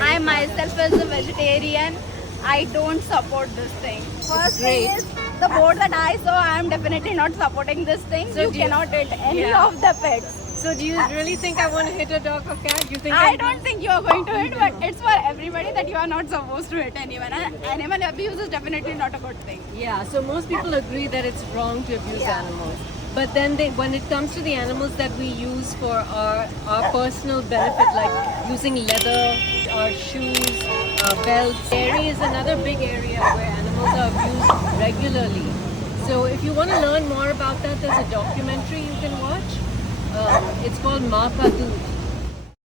I myself as a vegetarian, I don't support this thing. First thing is, the board that I saw, I am definitely not supporting this thing. So you do you- cannot eat any Yeah. of the pets. So do you really think I want to hit a dog or cat? You think I don't think you are going to hit, but it's for everybody that you are not supposed to hit anyone. And animal abuse is definitely not a good thing. Yeah, so most people agree that it's wrong to abuse Yeah. animals. But then when it comes to the animals that we use for our personal benefit, like using leather, our shoes, belts, dairy is another big area where animals are abused regularly. So if you want to learn more about that, there's a documentary you can watch. It's called Maa Ka Doodh.